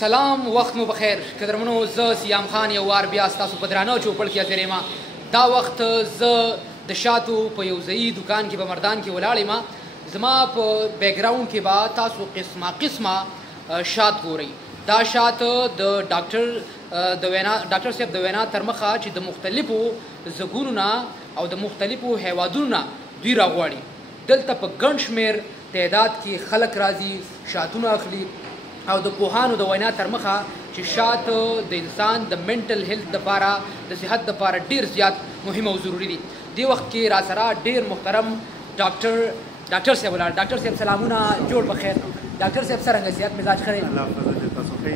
سلام، وخت مو بخیر. قدرمنو، زه سیام خان یو وار بیا ستاسو په درانه چوپړ کې حاضر یم. دا وخت زه د شاتو په یو ځایي دوکان کې په مردان کې ولاړ یم. زما په بیکګراوند کې به تاسو قسمه شات ګورئ. دا شات د ډاکټر صاحب د وینا تر مخه چې د مختلفو ځګونو نه او د مختلفو هیوادونو نه دوی راغواړي. دلته په ګڼ شمېر تعداد کې خلک راځي، شاتونه اخلي او د پوهانو د وینا تر مخه چې شات د انسان د منټل هیلث دپاره، د صحت دپاره ډېر زیات مهم او ضروري دي. دې وخت کې را سره ډېر محترم ډاکټر صاحب ولاړ. ډاکټر صاحب سلامونه، جوړ بخیر. ډاکټر صاحب څرنګه صحت مزاج ښه دی؟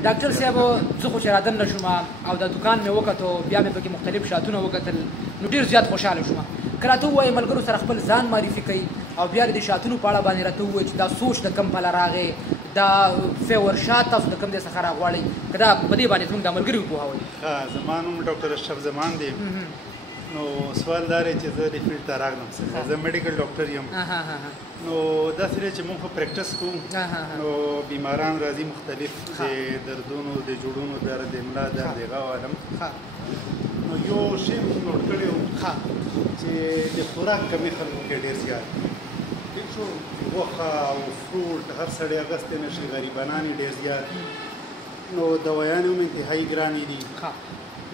ډاکټر صاحب زه خو چې رادننه شوم او د دوکان مې وکتو، بیا مې پکې مختلف شاتونه وکتل، نو ډېر زیات خوشحاله شوم. که راته ووایې ملګرو سره خپل ځان معرفي کوي او بیا د شاتونو په اړه باندې راته ووایي چې دا سوچ د کوم پله راغی، دا فیور شات تاسو د کوم ځای څخه راغواړئ، که دا په دې باندې زموږ دا ملګري وپوهوئ. ښه، زما نوم ډاکټر اشرف زمان دی. نو سوال دا دی چې زه دې فیلډ ته راغلم، زه میډیکل ډاکټر یم. نو داسې دی چې موږ خو پریکټس کوو، نو بیماران راځي مختلف، د دردونو، د جوړونو درد، د ملا درد، د غاښ عالم. نو یو شی موږ نوټ کړی و چې د خوراک کمې خلکو کې ډېر زیات ټیک شو، غوښه او فروټ هر سړی اخیستی نه شي، غریبانان یې ډېر زیات، نو دوایان هم انتهایي ګرانې دي.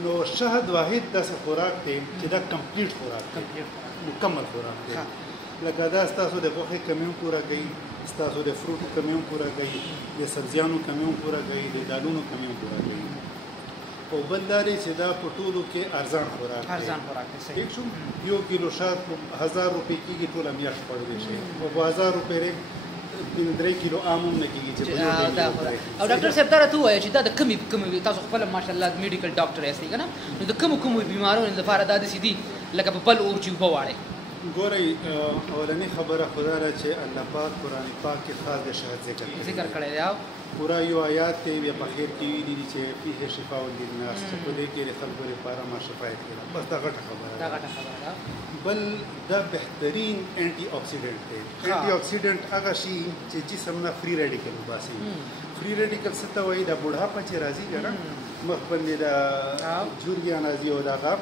نو شهد واحد داسې خوراک دی چې دا کمپلیټ خوراک دی، مکمل خوراک دی. لکه دا ستاسو د غوښې کمې هم پوره کوي، ستاسو د فروټو کمې هم پوره کوي، د سبزیانو کمې هم پوره کوي، د دالونو کمې هم پوره کوي. او بل دا دی چې دا په ټولو کې ارزان خوراک دی. ټیک شو، یو کیلو شات 1000 روپۍ کېږي، ټوله میاشت خوړلی شي، او په 1000 روپۍ 3 کیلو عام هم نه کېږي چې په یو ټیم کې وخورئ. او ډاکټر صاحب دا راته ووایه چې دا د کومې تاسو خپله ماشاءالله میډیکل ډاکټر یاستئ که نه، نو د کومو بیمارونو لپاره دا داسې دي لکه په بل اور چې اوبه واړئ؟ ګورئ، اولنۍ خبره خو دا ده چې الله پاک قرآن پاک کې خاص د شهد ذکر کړی دی. پورا یو آیات دی بیا په خیر کې ویلي دي چې فیه شفاء للناس، چې په دې کې د خلکو لپاره ما شفایت کړه. بس دا غټه خبره ده. بل دا بهترین انټي اکسیډنټ دی. انټي اکسیډنټ هغه شي چې جسم نه فری ریډیکل وباسي. فری ریډیکل څه ته وایي؟ دا بوډھاپه چې راځي که نه، مخ باندې دا جوریان راځي او دا غاب،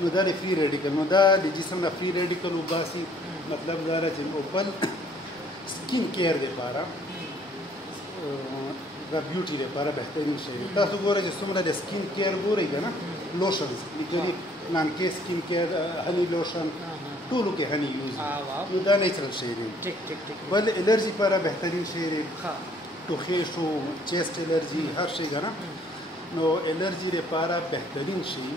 نو دا د فری ریډیکل، نو دا د جسم نه فری ریډیکل وباسي. مطلب دا ده چې بل سکین کیر دپاره، دا بیوټي لپاره بهترین شی دی. تاسو ګورئ چې څومره د سکین کیر ګورئ که نه، لوشنز لیکلي نانکې سکین کیر، هني لوشن، ټولو کې هني یوز، نو دا نیچرل شی دی. بل الرجي لپاره بهترین شی دی، ټوخی شو، چیسټ الرجي، هر شی که نه، نو الرجي لپاره بهترین شي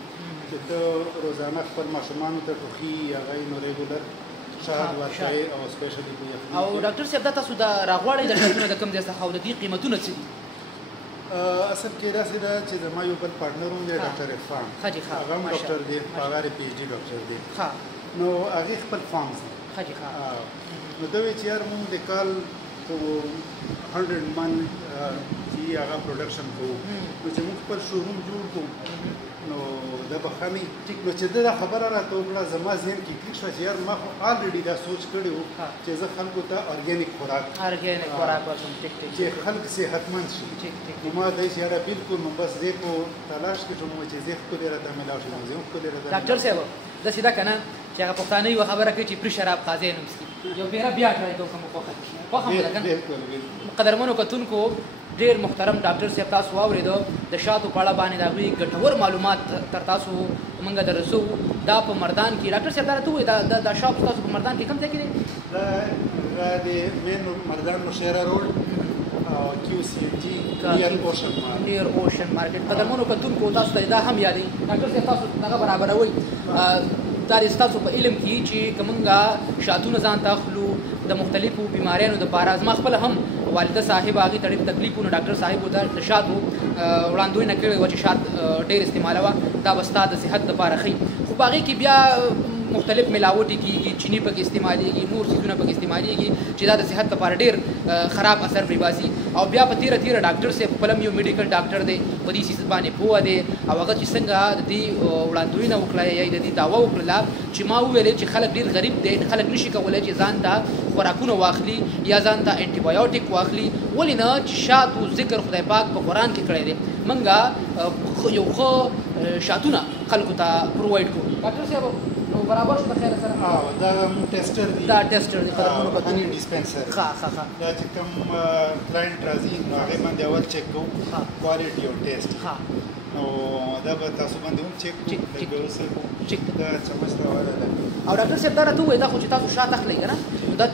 چې ته روزانه خپل ماشومانو ته ټوخي هغه نو ریګولر شهد ورکوئ، او سپیشلي په یخني. او ډاکټر صاحب دا تاسو دا راغواړئ د شاتونه د کوم ځای څخه او د دې قیمتونه څه دي؟ اصل کې داسې ده چې زما یو بل پارټنر هم دی ډاکټر عرفان، هغه هم ډاکټر دی، هغه پی ایچ ډي ډاکټر دی. نو هغې خپل فارمز دی. نو ده وایي چې یار مونږ د کال 100 من چې هغه پروډکشن کوو، نو چې مونږ خپل شوروم جوړ کوو، نو دا به ښه نه وي. ټیک، نو چې ده دا خبره راته وکړه، زما ذهن کې کلیک شوه چې یار ما خو آلریډي دا سوچ کړی و چې زه خلکو ته ارګینیک خوراک ورکړم چې خلک صحتمند شي. نو ما دا چې یاره بلکل، نو بس دې په تلاش کې شوم چې زه ښکلې راته میلاو شي، نو زه هم ښکلې راته. ډاکټر صاحب داسې ده که نه چې هغه پښتانه یوه خبره کوي چې پرې شراب قاضی نه وڅښي، یو پیره بیا کړی ته کومه خوښه مو ده که نه. قدرمنو کتونکو، ډېر محترم ډاکټر صاحب تاسو واورېدو د شاتو په اړه باندې د هغوی ګټور معلومات تر تاسو موږ دررسوو. دا په مردان کې ډاکټر صاحب دا راته ووایي دا شاپ تاسو په مردان کې کوم ځای کې دی؟ دا د مین مردان نوشیره روډ او کیو سی ام جي نیر اوشن مارکیټ. قدرمنو کتونکو تاسو ته دا هم یادوي ډاکټر صاحب تاسو دغه برابروئ. دا د ستاسو په علم کې چې که موږ شاتونه ځان ته اخلو د مختلفو بیماریانو دپاره. زما خپله هم والده صاحب هغې ته ډېر تکلیف و، نو ډاکټر صاحب ورته د شاتو وړاندوینه کړې وه چې شات ډېر استعمالوه، دا به ستا د صحت دپاره ښي. خو په هغې کې بیا مختلف ملاوټي کیږي چینی پکې استعمالېږي نور څیزونه پکې استعمالېږي چې دا د صحت لپاره ډېر خراب اثر پرې باسي او بیا په تیره ډاکټر صاحب خپل یو میډیکل ډاکټر دی په دې سیس باندې پوه دی او هغه چې څنګه د دې وړاندوینه وکړه یا د دې دعوه وکړله چې ما وویلې چې خلک ډېر غریب دي خلک نشي کولی چې ځان ته خوراکونه واخلي یا ځان ته انټي بایوټیک واخلي ولې نه چې شاتو ذکر خدای پاک په قرآن کې کړی دی موږ یو ښه شاتونه خلکو ته پرووایډ کړو ډاکټر صاحب نو برابر شو د خیر سره دا ټیسټر دی قدرمنو کتو هني ډیسپنسر ښه دا چې کوم کلاینټ راځي نو هغه باندې اول چک کوو کوالټي او ټیسټ نو دا به تاسو باندې هم چک دا چمچ راواله ده او ډاکټر صاحب دا راته وایي دا خو چې تاسو شات اخلئ که نه دا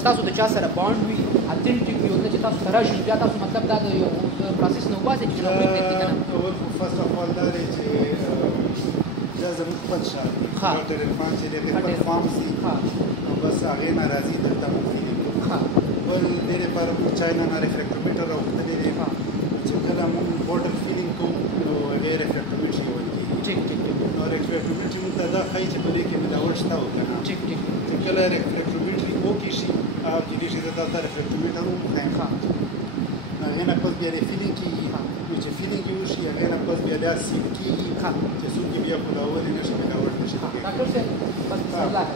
ستاسو د چا سره بانډ وي اتنټیک وي او چې تاسو سره راشي بیا تاسو مطلب دا د یو پروسس نه وباسئ چې نو پرېږدئ که نه اول خو فرسټ اف اول دا دی چې دا زموږ خپل شات دی ډاکټر عرفان چې دی خپل فارم سي نو بس هغې نه راځي دلته موږ فیلینګ کوو بل دې لپاره موږ چاینا نه ریفریکټومیټر راوښتلی دی چې کله موږ بوټل فیلینګ کوو نو هغې ریفریکټومیټر یې ویل کېږي نو ریفریکټومیټر موږ ته دا ښایي چې په دې کې ملاوټ شته او که نه چې کله ریفریکټومیټر وکړي شي هغه کېدای شي دا تا ریفریکټومیټر وښایم نو هغې نه پس بیا فیلینګ کېږي نو چې فیلینګ یې وشي هغې نه پس بیا دا سیل کېږي چې څوک یې بیا خوداولې نه شي ملاوټ نه شي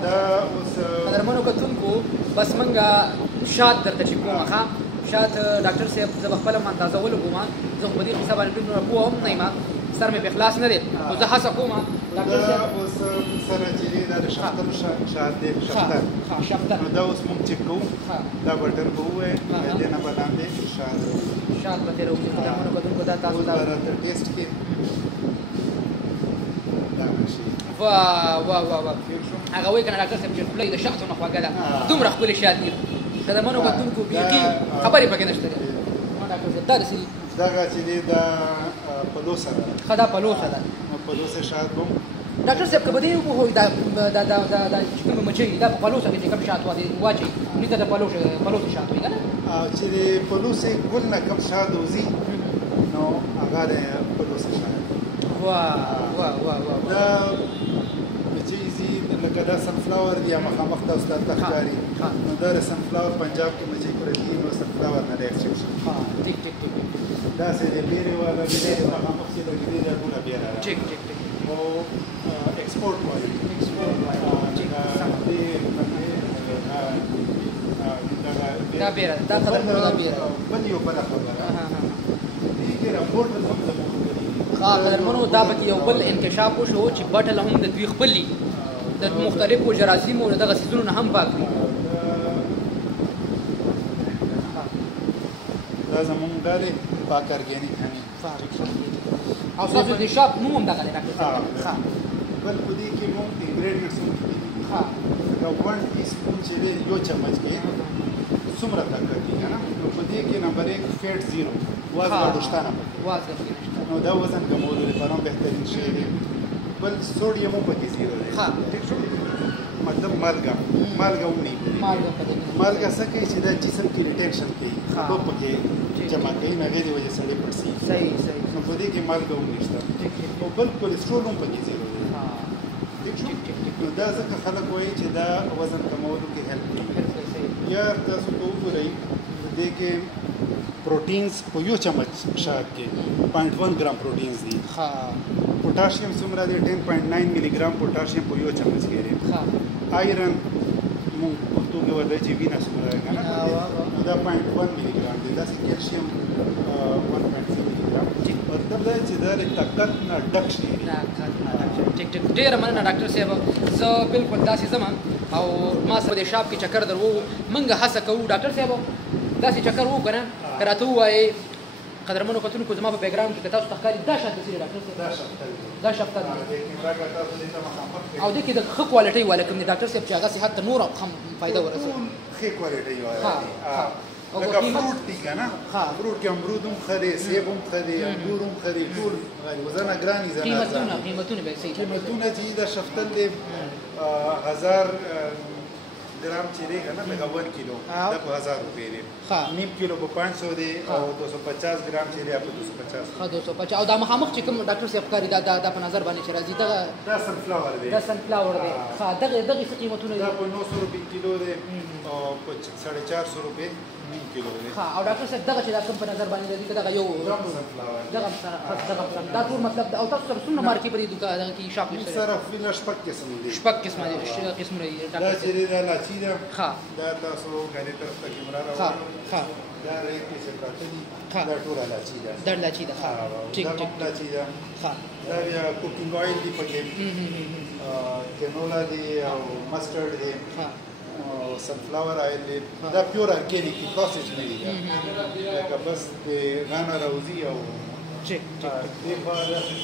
دا اوس قدرمنو کتونکو بس موږ شات درته چې کومه ښه شات ډاکټر صاحب زه به خپله اندازه ولګوم زه خو په دې قصه باندې ډېر پوه هم نه یم سر مې پې خلاص نه دی خو زه هڅه کوم ډاکټر صاحب اوس سره چې دی دا د شفتلو شات دی شفتل نو دا اوس موږ چک کوو دا بټر به ووایې دې نه به لاندې شات به ترې راوځي قدرمنو کتونکو دا تاسو دا راته ټیسټ کې دا شي واه هغه وایي که نه ډاکټر صاحب چې خوله یې د شاتو نه خوږه ده دومره ښکلې شات دي قدرمنو کتونکو بیخي خبرې پکې نشته دی ډاکټر صاحب دا داسې دي دغه چې دی دا پلوسه ده ښه دا پلوسه ده پلوسه شات به ډاکټر صاحب که په دې وپوهوي دا چې کومې مچۍ دي دا په پلوسه کې چې کوم شات واچوي دوی ته د پلوسې شات وایي که نه چې د پلوسې ګل نه کوم شات وځي نو هغه د پلوسه شات واه دا مچۍ ځي لکه دا سنفلاور دی یا مخامخ تاسو ته ښکاري نو دا د سنفلاور پنجاب کې مچۍ پرتې نو سنفلاور نه دی ایکسپشن ټیک داسې د بیرې والا بیرې مخامخ چې لګېدې دا ټوله بیره ده ټیک او ایکسپورټ وایي دا بیره دا قدرمنو دا بیره بل یو بله خبره دې کې راپورټ هم زموږ قدرمنو دا پکې یو بل انکشاف وشو چې بټل هم د دوی خپل دي د مختلفو جراثیمو او دغه څیزونو نه هم پاک دي دا زموږ دا دی پاک ارګینیک هني او ستاسو د شاپ نوم هم دغه دی ډاکټر صاحب بل په دې کې موږ انګریډینټس هم دي دا 1 ټي سپون چې دی یو چمچ کې څومره طاقت دی که نه نو په دې کې نمبر 1 فیټ 0 وزن شته نه نو دا وزن کمولو لپاره هم بهترین شی دی بل سوډیم هم پکې 0 دی ټیک شو مطلب مالګه هم نه مالګه څه کوي چې دا جسم کې ریټینشن کوي اوبه پکې جمع کوي نو هغې د وجې سړی پټ شي نو په دې کې مالګه هم نشته او بل کولیسټرول هم پکې 0 دی نو دا ځکه خلک وایي چې دا وزن کمولو کې هیلپ کوي یا تاسو ته وګورئ دې کې پروټینز په یو چمچ شات کې 0.1 ګرام پروټینز دي پوټاشیم څومره دی 10.9 ملي ګرام پوټاشیم په یو چمچ کې دی آیرن موږ پښتو کې ورته چې وینه څومره دی که نه دا 0.1 ملي ګرام دی داسې کیلشیم 1.3 ملي ګرام مطلب دا چې دا د طاقت نه ډک شي ټیک ډېره مننه ډاکټر صاحب زه بالکل داسې ځم او ما سره د شاپ کې چکر در وو موږ هڅه کوو ډاکټر صاحب داسې چکر وو که نه که راته ووایې قدرمنو کتونکو زما په بیکګراونډ کې که تاسو ته ښکاري دا شات داسې دی ډاکټر صاحب دا شفتل دی او دې کې د ښه کوالټۍ والا کوم دی ډاکټر صاحب چې هغه صحت ته نور هم فایده ورسوي ښې کوالټۍ والا لکه فروټ دي که نه فروټ کې امرود هم ښه دی سیب هم ښه دی انګور هم ښه دی ټول وزنه ګرانې قیمتونه به صحیح قیمتونه چې دا شفتل دی 1000 ګرام چې دی که نه لکه 1 کیلو دا په 1000 روپۍ دی نیم کیلو په 500 دی او 250 ګرام چې دی په 250 ښه 250 او دا مخامخ چې کوم ډاکټر صاحب ښکاري دا په نظر باندې چې راځي دا سنفلاور دی دا سنفلاور دی ښه دغه څه قیمتونه دي دا په 900 روپۍ کیلو دی او په 450 روپۍ نیم کیلو دی ښه او ډاکټر صاحب دغه چې دا کوم په نظر باندې راځي که دغه یو دغه دا ټول مطلب او تاسو سره څومره مارکې په دې دوکان دغه کې شاپ کې سره فل شپږ قسم دي شپږ قسمه دي قسمونه دي دا چې دا لاچي ده ښه دا تاسو غالي طرف ته کیمرا راوړئ ښه دا ریکې چې پراته دي دا ټول لاچي ده دا لاچي ده ښه ټیک ټیک لاچي ده ښه دا بیا کوکینګ آیل دی پکې کینولا دی او مسترډ دی او سنفلاور آیل دی دا پیور ارګینیک دی پروسس نه دی لکه بس د غانا راوځي او ټیک دې په دا چې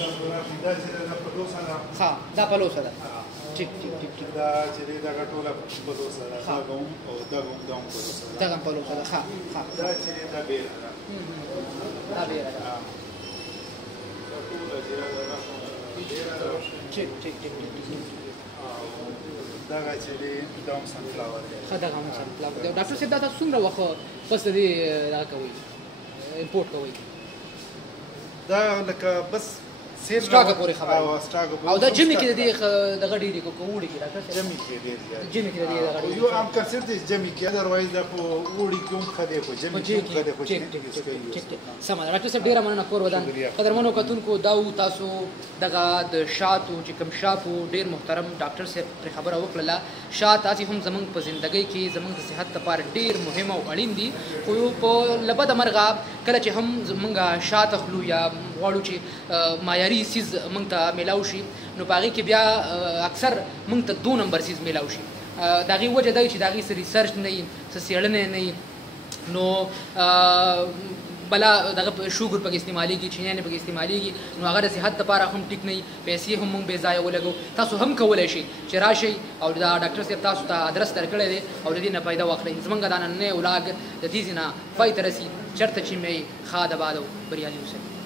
دا پلوسه ده ښه دا پلوسه ده ټیک دا چې دا ټوله پلوسه ده دا کوم او دا کوم پلوسه ده دا پلوسه ده ښه دا چې دا بیره ده دا بیره ده ټیک دا چې دا هم سنفلاور دی ښه دغه هم سنفلاور دی ډاکټر صاحب دا تاسو څومره وخت پس د دې دغه کوئ امپورټ کوئ دا لکه بس سټاک پورې خبره او دا جمی کې د دغه ډیری کو وړي کې راځي جمی کې دی جمی کې دی دغه یو عام کنسرت دی جمی کې اذروایز دا په وړي کوم خدای کو جمی کې خدای کو سم راځي چې ډیره مننه کور ودان قدرمنو کتونکو دا تاسو دغه د شاتو چې کوم شاپو ډیر محترم ډاکټر صاحب پر خبره وکړه شات تاسو هم زمونږ په ژوندۍ کې زمونږ د صحت لپاره ډیر مهم او اړین دي خو په لبد مرغه کله چې هم زمونږ شات خلو یا غواړو چې معیاري سیز مونږ ته میلاو شي نو په هغې کې بیا اکثر مونږ ته 2 نمبر سیز میلاو شي د هغې وجه دا وي چې د هغې څه ریسرچ نه وي څه څېړنې نه وي نو بلا دغه شوګر پکې استعمالېږي چینیانې پکې استعمالېږي نو هغه د صحت لپاره هم ټیک نه وي پیسې هم مونږ بې ځایه ولګو تاسو هم کولی شئ چې راشئ او دا ډاکټر صاحب تاسو ته ادرس درکړی دی او د دې نه فایده واخلئ زموږ دا نننی ولاګ د دې ځای نه پای ته رسي چېرته چې مې ښاد آباد او بریالي اوسئ